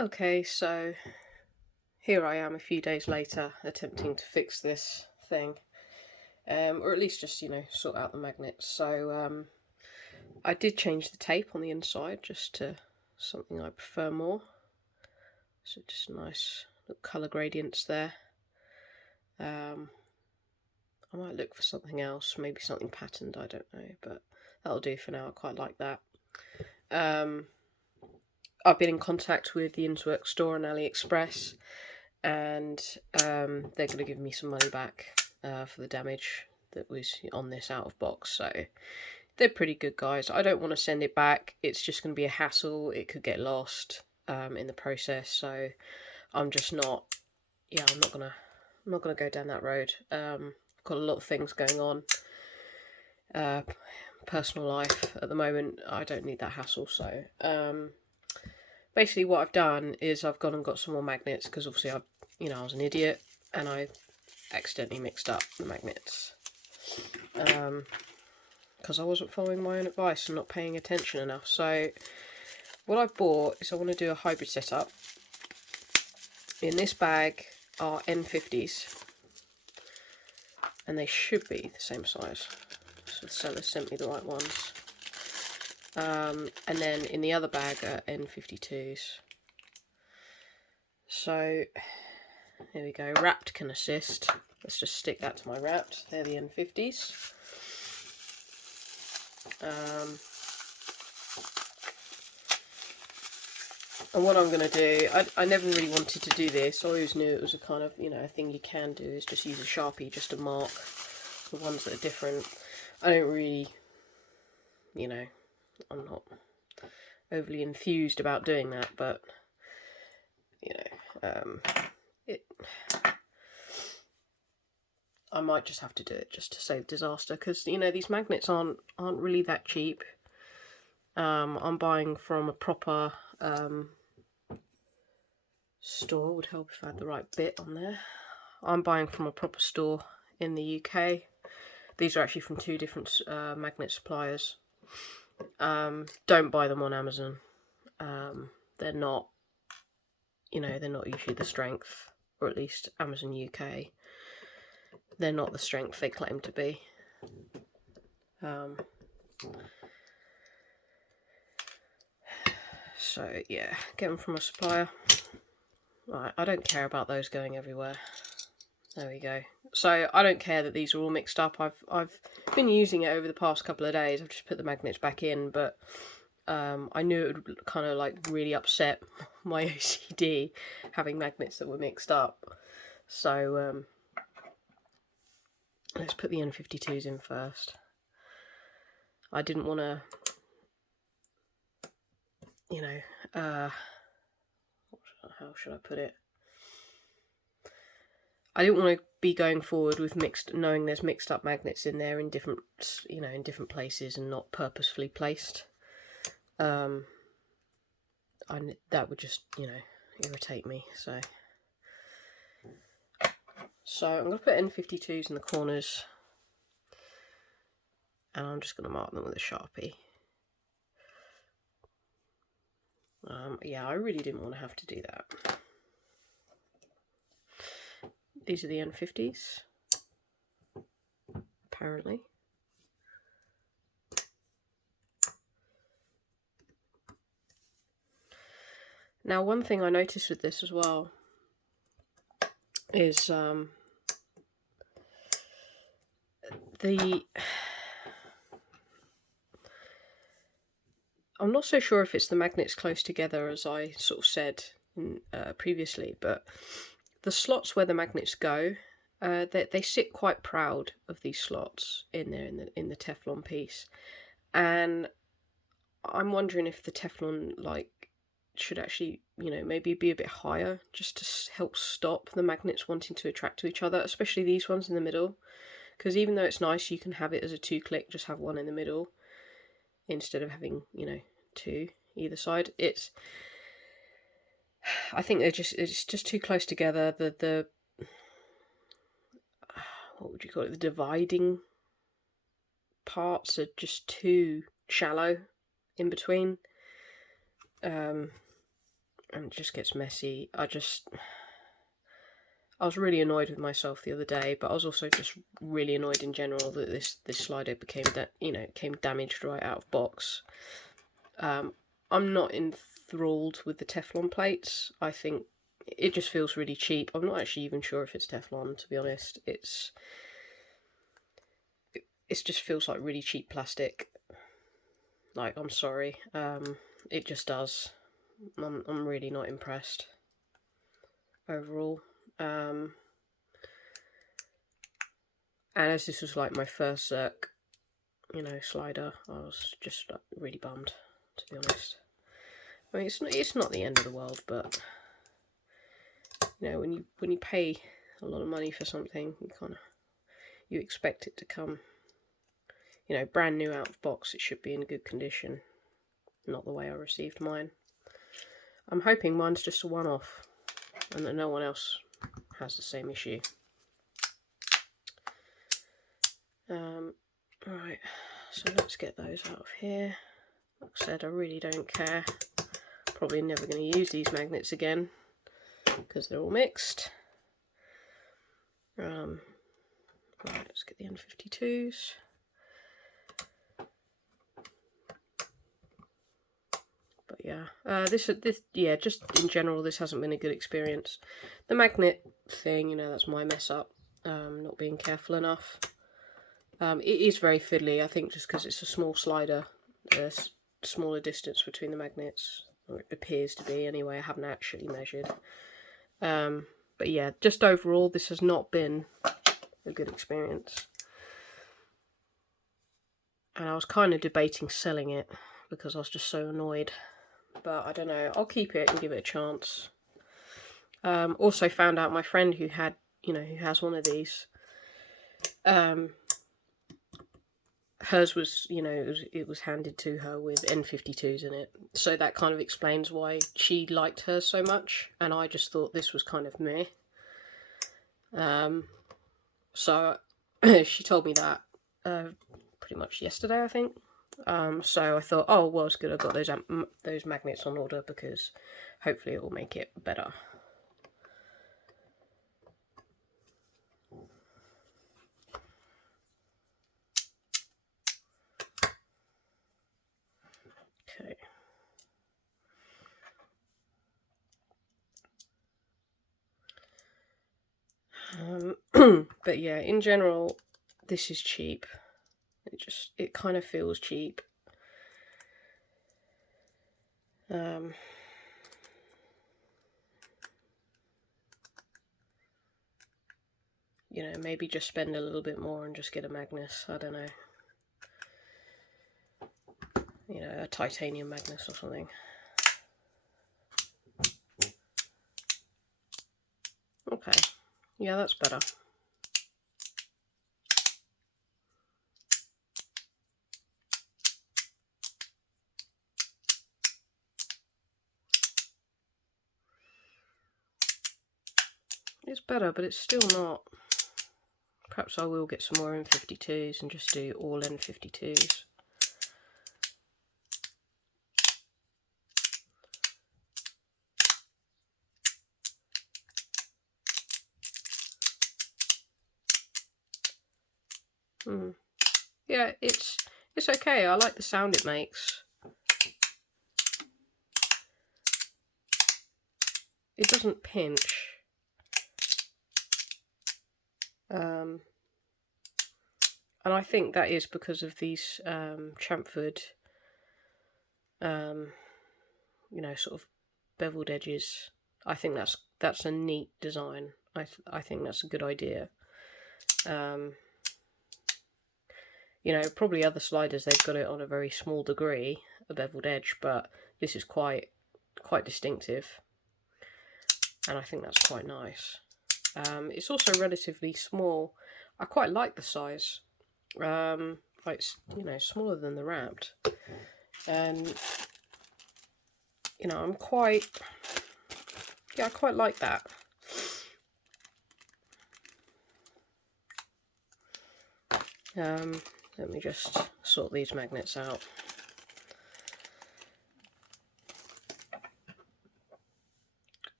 Okay, so here I am a few days later attempting to fix this thing. Or at least just, sort out the magnets. So I did change the tape on the inside just to something I prefer more. So just nice little colour gradients there. I might look for something else, maybe something patterned, I don't know, but that'll do for now. I quite like that. I've been in contact with the Innswork store on AliExpress, and they're going to give me some money back for the damage that was on this out of box. So they're pretty good guys. I don't want to send it back. It's just going to be a hassle. It could get lost in the process. So I'm just not. Yeah, I'm not gonna go down that road. I've got a lot of things going on. Personal life at the moment. I don't need that hassle. So basically, what I've done is I've gone and got some more magnets because obviously I was an idiot and I accidentally mixed up the magnets. Because I wasn't following my own advice and not paying attention enough. So what I've bought is I want to do a hybrid setup. In this bag are N50s, and they should be the same size. So the seller sent me the right ones. And then in the other bag are N52s. So there we go. Wrapped can assist. Let's just stick that to my Wrapped. They're the N50s. And what I'm going to do, I never really wanted to do this. I always knew it was a kind of, a thing you can do is just use a Sharpie just to mark the ones that are different. I don't really, I'm not overly enthused about doing that, but, I might just have to do it just to save disaster, because, these magnets aren't really that cheap. I'm buying from a proper store. Would help if I had the right bit on there. I'm buying from a proper store in the UK. These are actually from two different magnet suppliers. Don't buy them on Amazon. They're not, they're not usually the strength, or at least Amazon UK. They're not the strength they claim to be. So yeah, get them from a supplier. Right, I don't care about those going everywhere. There we go. So I don't care that these are all mixed up. I've been using it over the past couple of days. I've just put the magnets back in, but I knew it would kind of like really upset my OCD having magnets that were mixed up. So let's put the N52s in first. I didn't want to, how should I put it? I didn't want to be going forward with knowing there's mixed up magnets in there in different, in different places and not purposefully placed. That would just, irritate me. So I'm going to put N52s in the corners, and I'm just going to mark them with a Sharpie. Yeah, I really didn't want to have to do that. These are the N50s, apparently. Now, one thing I noticed with this as well is I'm not so sure if it's the magnets close together, as I sort of said previously, but the slots where the magnets go, they sit quite proud of these slots in there in the Teflon piece, and I'm wondering if the Teflon should actually maybe be a bit higher just to help stop the magnets wanting to attract to each other, especially these ones in the middle, because even though it's nice you can have it as a 2-click, just have one in the middle instead of having two either side. I think it's just too close together. The what would you call it? The dividing parts are just too shallow in between. and it just gets messy. I was really annoyed with myself the other day, but I was also just really annoyed in general that this slider became came damaged right out of box. I'm not enthralled with the Teflon plates. I think it just feels really cheap. I'm not actually even sure if it's Teflon, to be honest. It just feels like really cheap plastic. Like, I'm sorry. It just does. I'm really not impressed overall. And as this was like my first Cirque, slider, I was just really bummed, to be honest. I mean, it's not the end of the world, but when you pay a lot of money for something, you expect it to come, brand new out of box. It should be in good condition, not the way I received mine. I'm hoping mine's just a one-off, and that no one else has the same issue. Alright, so let's get those out of here. Like I said, I really don't care. Probably never going to use these magnets again because they're all mixed. Right, let's get the N52s. But yeah, this just in general, this hasn't been a good experience. The magnet thing, that's my mess up. Not being careful enough. It is very fiddly, I think, just because it's a small slider. There's a smaller distance between the magnets, or it appears to be anyway. I haven't actually measured. But yeah, just overall, this has not been a good experience. And I was kind of debating selling it because I was just so annoyed. But I don't know, I'll keep it and give it a chance. Also found out my friend who has one of these, hers was, it was handed to her with N52s in it. So that kind of explains why she liked hers so much, and I just thought this was kind of meh. So she told me that pretty much yesterday, I think. So I thought, oh, well, it's good I got those magnets on order, because hopefully it will make it better. Okay. But yeah, in general, this is cheap. It kind of feels cheap. Maybe just spend a little bit more and just get a Magnus. I don't know. A titanium Magnus or something. Okay. Yeah, that's better. It's better, but it's still not. Perhaps I will get some more N52s and just do all N52s. Yeah, it's okay. I like the sound it makes. It doesn't pinch. And I think that is because of these chamfered, sort of beveled edges. I think that's a neat design. I think that's a good idea. Probably other sliders, they've got it on a very small degree, a beveled edge, but this is quite distinctive, and I think that's quite nice. It's also relatively small. I quite like the size. It's smaller than the Wrapped, and I quite like that. Let me just sort these magnets out.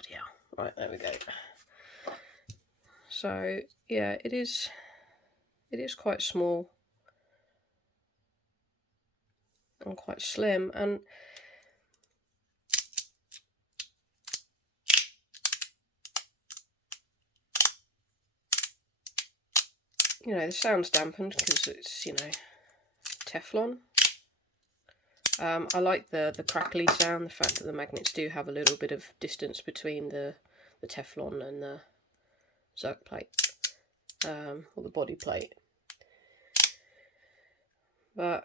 Bloody hell. Right, there we go. So yeah, it is quite small and quite slim, and you know, the sound's dampened because it's, you know, Teflon. I like the crackly sound, the fact that the magnets do have a little bit of distance between the Teflon and the Zerk plate, or the body plate. But,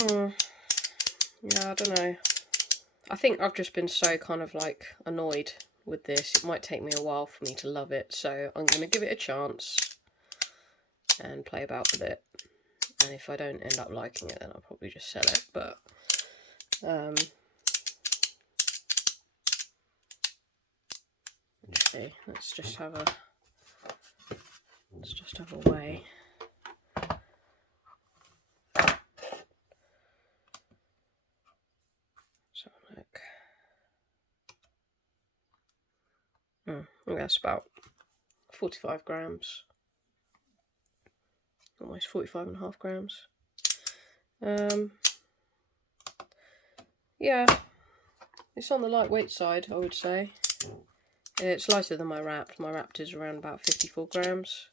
yeah, I don't know. I think I've just been so kind of like annoyed with this. It might take me a while for me to love it, so I'm going to give it a chance and play about with it. And if I don't end up liking it, then I'll probably just sell it. But let's see. Let's just have a way. So look. I think that's about 45 grams. Almost 45.5 grams. Yeah, it's on the lightweight side, I would say. It's lighter than my Rapt. My Rapt is around about 54 grams.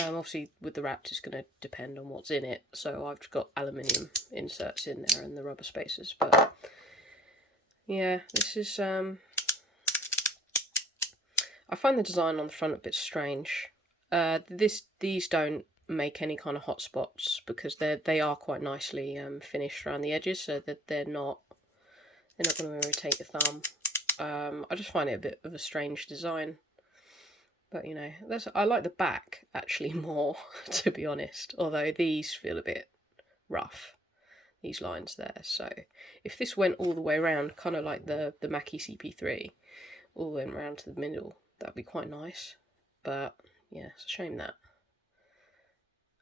Obviously, with the Rapt, it's going to depend on what's in it. So I've got aluminium inserts in there and the rubber spacers. But yeah, this is. I find the design on the front a bit strange. These don't make any kind of hot spots because they are quite nicely finished around the edges, so that they're not going to irritate your thumb. I just find it a bit of a strange design, but you know, I like the back actually more, to be honest. Although these feel a bit rough, these lines there. So if this went all the way around, kind of like the Mackie CP3, all the way around to the middle, that'd be quite nice. But yeah, it's a shame that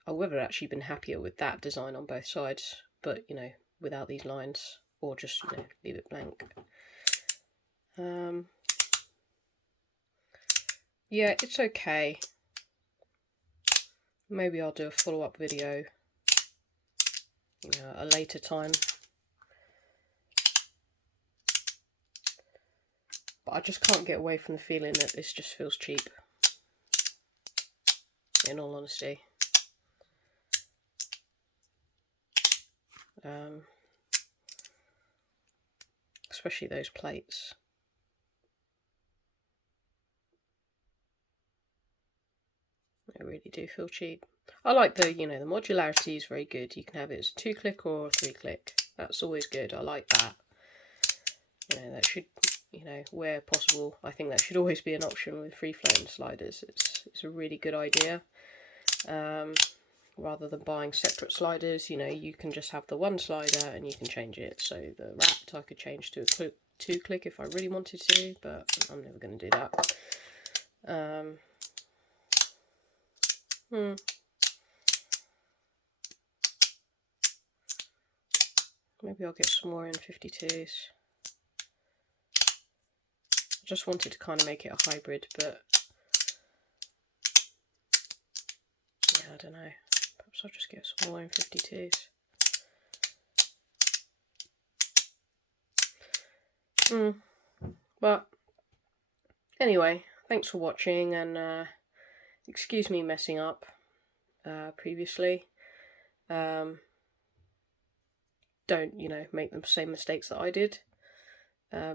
I would have actually been happier with that design on both sides, but you know, without these lines, or just, you know, leave it blank. Yeah, it's okay. Maybe I'll do a follow-up video, you know, at a later time. But I just can't get away from the feeling that this just feels cheap, in all honesty. Especially those plates. They really do feel cheap. I like the, you know, the modularity is very good. You can have it as a 2-click or a 3-click. That's always good. I like that. You know, that should, you know, where possible, I think that should always be an option with free floating sliders. It's a really good idea. Rather than buying separate sliders, you know, you can just have the one slider and you can change it. So the Rapt I could change to a 2-click if I really wanted to, but I'm never going to do that. Maybe I'll get some more N52s. I just wanted to kind of make it a hybrid, but yeah, I don't know. Perhaps I'll just get some more N52s. But anyway, thanks for watching, and excuse me messing up previously. Don't, you know, make the same mistakes that I did.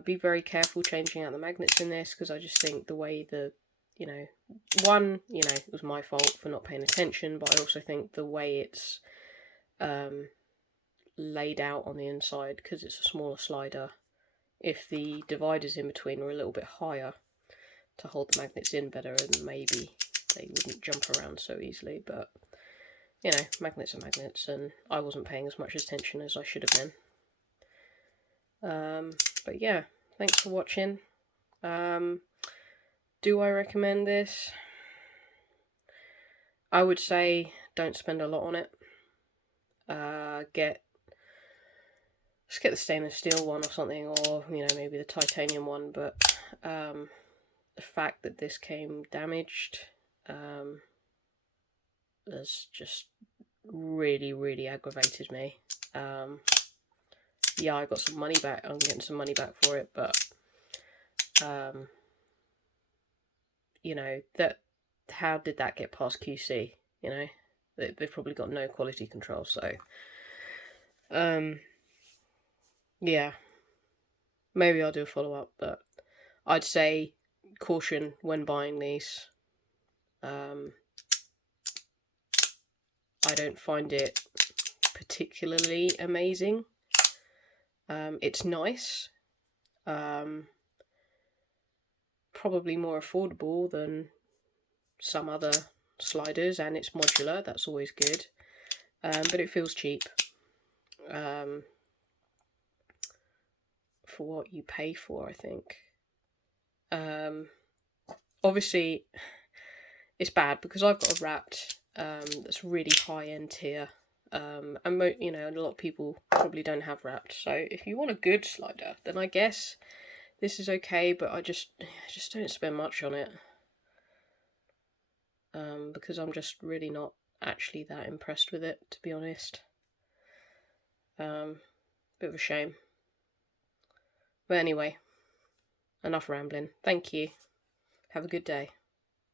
Be very careful changing out the magnets in this, because I just think the way you know, one, you know, it was my fault for not paying attention, but I also think the way it's laid out on the inside, because it's a smaller slider, if the dividers in between were a little bit higher to hold the magnets in better, and maybe they wouldn't jump around so easily. But you know, magnets are magnets, and I wasn't paying as much attention as I should have been. But yeah, thanks for watching. Do I recommend this? I would say don't spend a lot on it. Just get the stainless steel one or something, or you know, maybe the titanium one. But the fact that this came damaged has just really, really aggravated me. Yeah, I got some money back. I'm getting some money back for it, but you know, that how did that get past QC? You know, they've probably got no quality control. So, yeah, maybe I'll do a follow up, but I'd say caution when buying these. I don't find it particularly amazing. It's nice. Probably more affordable than some other sliders, and it's modular. That's always good. But it feels cheap. For what you pay for, I think. Obviously, it's bad because I've got a Wrapped that's really high end tier. And you know, a lot of people probably don't have Wrapped. So if you want a good slider, then I guess this is okay. But I just don't spend much on it. Because I'm just really not actually that impressed with it, to be honest. Bit of a shame. But anyway, enough rambling. Thank you. Have a good day.